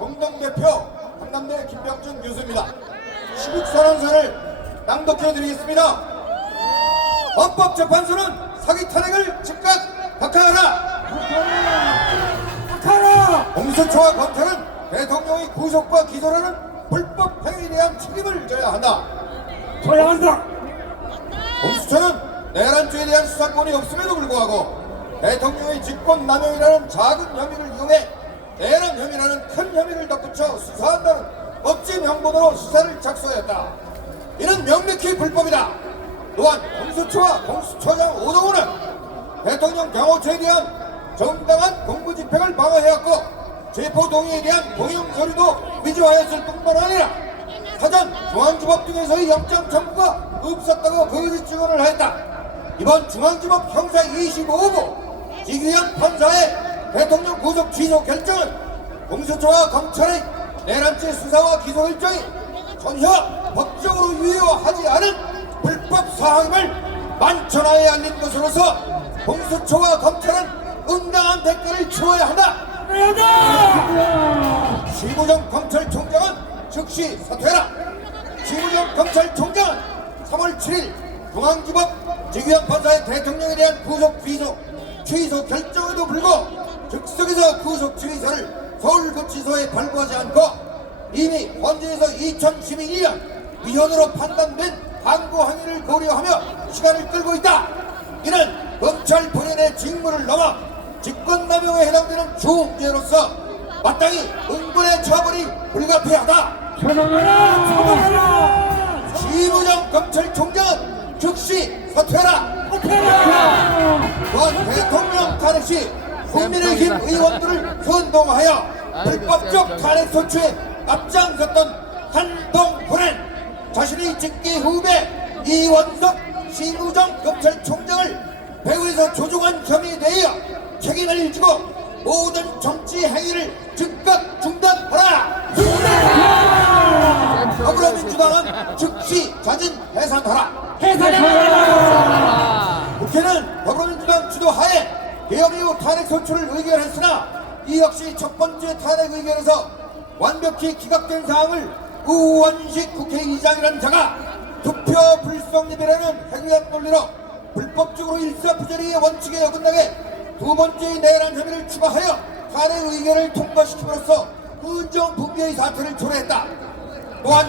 공동대표 한남대 김병준 교수입니다. 시국선언서를 낭독해드리겠습니다. 헌법재판소는 사기 탄핵을 즉각 박하하라. 공수처와 검찰은 대통령의 구속과 기소라는 불법 행위에 대한 책임을 져야 한다. 공수처는 내란죄에 대한 수사권이 없음에도 불구하고 대통령의 직권남용이라는 작은 혐의를 이용해 내란 혐의라는 큰 혐의를 덧붙여 수사한다는 억지 명분으로 수사를 작성했다. 이는 명백히 불법이다. 또한 공수처와 공수처장 오동우는 대통령 경호처에 대한 정당한 공무집행을 방어해왔고 체포동의에 대한 동의 서류도 위조하였을 뿐만 아니라 사전 중앙지법 등에서의 영장 청구가 없었다고 거짓 증언을 하였다. 이번 중앙지법 형사 25부 지규현 판사의 대통령 구속 취소 결정은 공수처와 검찰의 내란죄 수사와 기소 결정이 전혀 법적으로 유효하지 않은 불법 사항임을 만천하에 알린 것으로서 공수처와 검찰은 응당한 대가를 치러야 한다. 심우정 검찰총장은 즉시 사퇴해라. 심우정 검찰총장은 3월 7일 중앙지법 지규현 판사의 대통령에 대한 구속 취소 결정에도 불구하고 즉석에서 구속 취소를 서울구치소에 발부하지 않고 이미 헌재에서 2012년 위헌으로 판단된 항고 항의를 고려하며 시간을 끌고 있다. 이는 검찰 본연의 직무를 넘어 직권남용에 해당되는 중죄로서 마땅히 응분의 처벌이 불가피하다. 처벌하라! 심우정 검찰총장은 즉시 사퇴하라. 또한 대통령 탄핵 시 국민의힘 의원들을 선동하여 불법적 탄핵 소추에 앞장섰던 한동훈은 자신의 직계 후배 이원석 심우정 검찰총장을 배후에서 조종한 혐의에 대하여 책임을 지고 모든 정치 행위를 즉각 중단하라. 더불어민주당은 즉시 자진 해산하라. 국회는 더불어민주당 주도하에 개헌 이후 탄핵 소추를 의결했으나 이 역시 첫 번째 탄핵 의결에서 완벽히 기각된 사항을 우원식 국회의장이라는 자가 투표 불성립이라는 해괴한 논리로 불법적으로 일사부조리의 원칙에 어긋나게 두 번째의 내란 혐의를 추가하여 탄핵 의결을 통과시킴으로써 의정 분배의 사태를 초래했다. 또한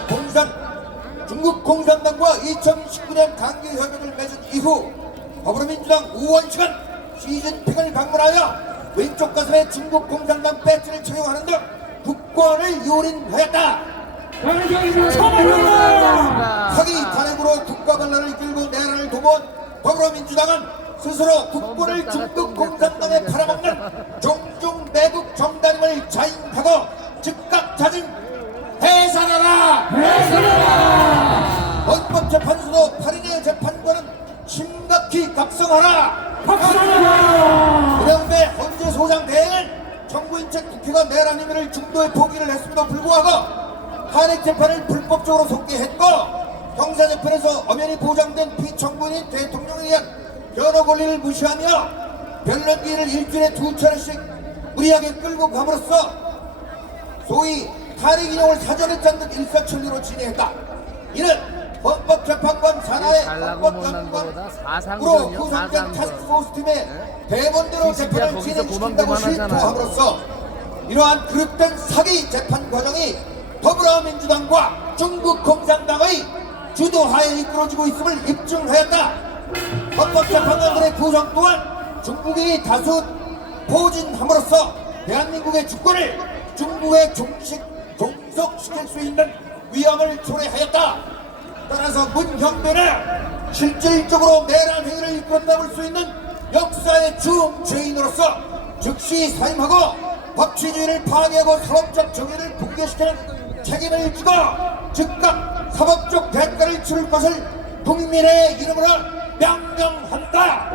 중국 공산당과 2019년 강제 협약을 맺은 이후 더불어민주당 우원식은 시진핑을 방문하여 왼쪽 가슴에 중국 공산당 배지를 착용하는 등 국권을 유린하였다. 사기 탄핵으로 국가 반란을 이끌고 내란을 도모한 더불어민주당은 스스로 국권을 중국 공산당에 팔아먹는 종중 내국 정당임을 자인하고 즉각 자진 해산하라. 헌법재판소도 8인의 재판관은 심각히 각성하라. 이명배 헌재소장 대행은 정부인책 국회가 내란 혐의를 중도에 포기를 했음에도 불구하고 탄핵 재판을 불법적으로 속개했고 형사재판에서 엄연히 보장된 피청구인인 대통령에 의한 변호 권리를 무시하며 변론기일을 일주일에 2차례씩 무리하게 끌고 감으로써 소위 탄핵 인용을 사전에 짠 듯 일사천리로 진행했다. 이는 헌법재판관 산하의 헌법장관으로 구성된 타스크포스팀의 대본대로 재판을 진행시킨다고 실토함으로써 이러한 그릇된 사기 재판 과정이 더불어민주당과 중국 공산당의 주도하에 이끌어지고 있음을 입증하였다. 헌법재판관들의 구성 또한 중국인이 다수 포진함으로써 대한민국의 주권을 중국에 종속시킬 수 있는 위험을 초래하였다. 따라서 문형배는 실질적으로 내란 행위를 이끌었다 볼 수 있는 역사의 주죄인으로서 즉시 사임하고 법치주의를 파괴하고 사법적 정의를 붕괴시키는 책임을 지고 즉각 사법적 대가를 치를 것을 국민의 이름으로 명령한다.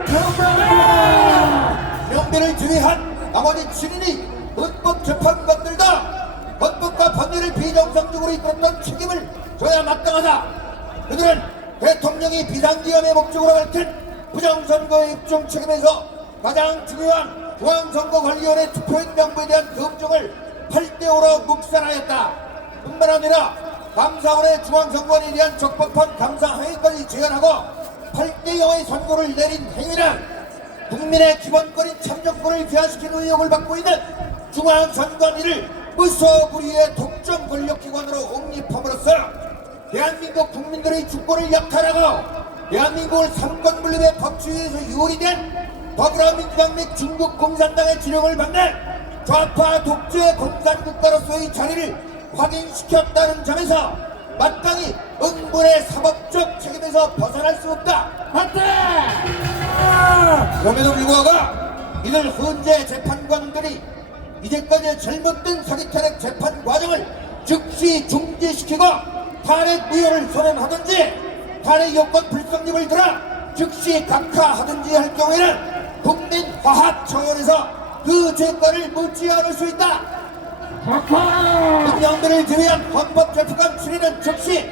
명배를 지휘한 나머지 7인이 헌법재판관들도 헌법과 법리를 비정상적으로 이끌었던 책임을 져야 마땅하다. 그들은 대통령이 비상기업의 목적으로 밝힌 부정선거의 입증 책임에서 가장 중요한 중앙선거관리위원회 투표인 명부에 대한 검증을 8대5로 묵살하였다. 뿐만 아니라 감사원의 중앙선관위에 대한 적법한 감사 행위까지 제안하고 8대0의 선고를 내린 행위는 국민의 기본권인 참정권을 기한시킨 의혹을 받고 있는 중앙선관위를 무소불위의 독점 권력기관으로 옹립함으로써 대한민국 국민들의 주권을 약탈하고 대한민국을 삼권분립의 법치위에서 유월이 된 더불어민주당 및 중국 공산당의 지령을 받는 좌파 독재 공산국가로서의 자리를 확인시켰다는 점에서 마땅히 응분의 사법적 책임에서 벗어날 수 없다. 맞다! 그럼에도 불구하고 이들 헌재 재판관들이 이제까지 잘못된 사기 탄핵 재판 과정을 즉시 중지시키고 탄핵 무효를 선언하든지 탄핵 요건 불성립을 들어 즉시 각하하든지 할 경우에는 국민화합 차원에서 그 죄권을 묻지 않을 수 있다. 국민들을 제외한 헌법재판관 추리는 즉시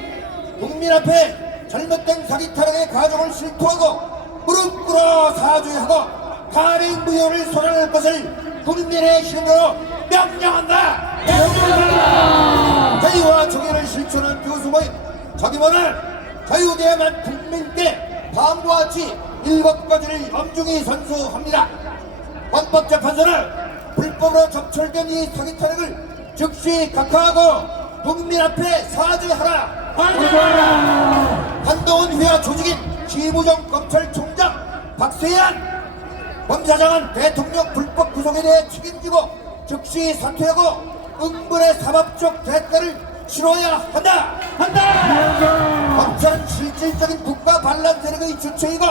국민 앞에 잘못된 사기 탄핵의 과정을 실토하고 무릎 꿇어 사죄하고 탄핵 무효를 선언할 것을 국민의 힘으로 명령한다. 자유와 정의를 실천한 교수 모임 자기만은 자유대만 국민께 다음과 같이 7가지를 엄중히 선수합니다. 헌법재판소는 불법으로 접철된 이 사기 탄핵을 즉시 각하하고 국민 앞에 사죄하라. 한동훈 회화 조직인 심우정 검찰총장, 박세현 검사장은 대통령 불법 구속에 대해 책임지고 즉시 사퇴하고 응분의 사법적 대가를 치러야 한다. 검찰은 실질적인 국가 반란 세력의 주체이고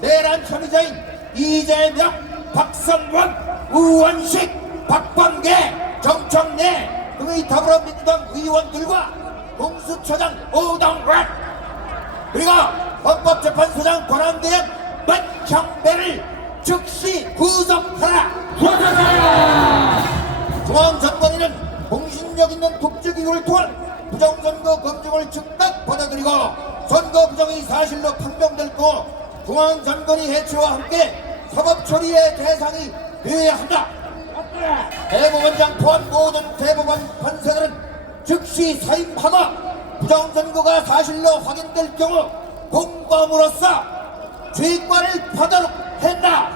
내란 혐의자인 이재명, 박성원, 우원식, 박범계, 정청래 등의 더불어민주당 의원들과 공수처장 오동락 그리고 헌법재판소장 권한대행 만형배를 즉시 구속하라. 중앙선관위는 공신력 있는 국제기구를 통한 부정선거 검증을 즉각 받아들이고 선거 부정이 사실로 판명될 경우 중앙선관위 해체와 함께 사법처리의 대상이 되어야 한다. 대법원장 포함 모든 대법원 판사들은 즉시 사임하고 부정선거가 사실로 확인될 경우 공범으로서 죄과를 받도록 한다.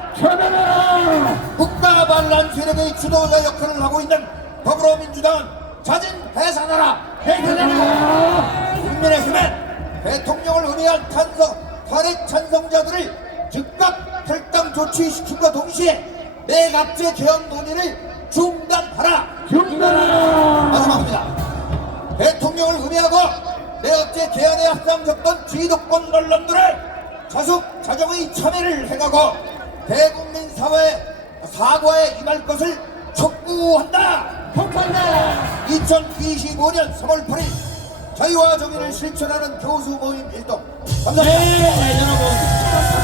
국가 반란 세력의 주도자 역할을 하고 있는 더불어민주당은 자진 해산하라. 국민의힘은 대통령을 의뢰한 탄핵 찬성자들을 즉각 탈당 조치시킴과 동시에 내각제 개헌 논의를 중단하라. 마지막입니다. 대통령을 의뢰하고 내각제 개헌에 합당적던 지도권 언론들을 자숙자정의 참여를 해가고 대국민 사과에 임할 것을 촉구한다. 2025년 3월 8일 자유와 정의를 실천하는 교수 모임 일동 감사합니다. 네, 여러분.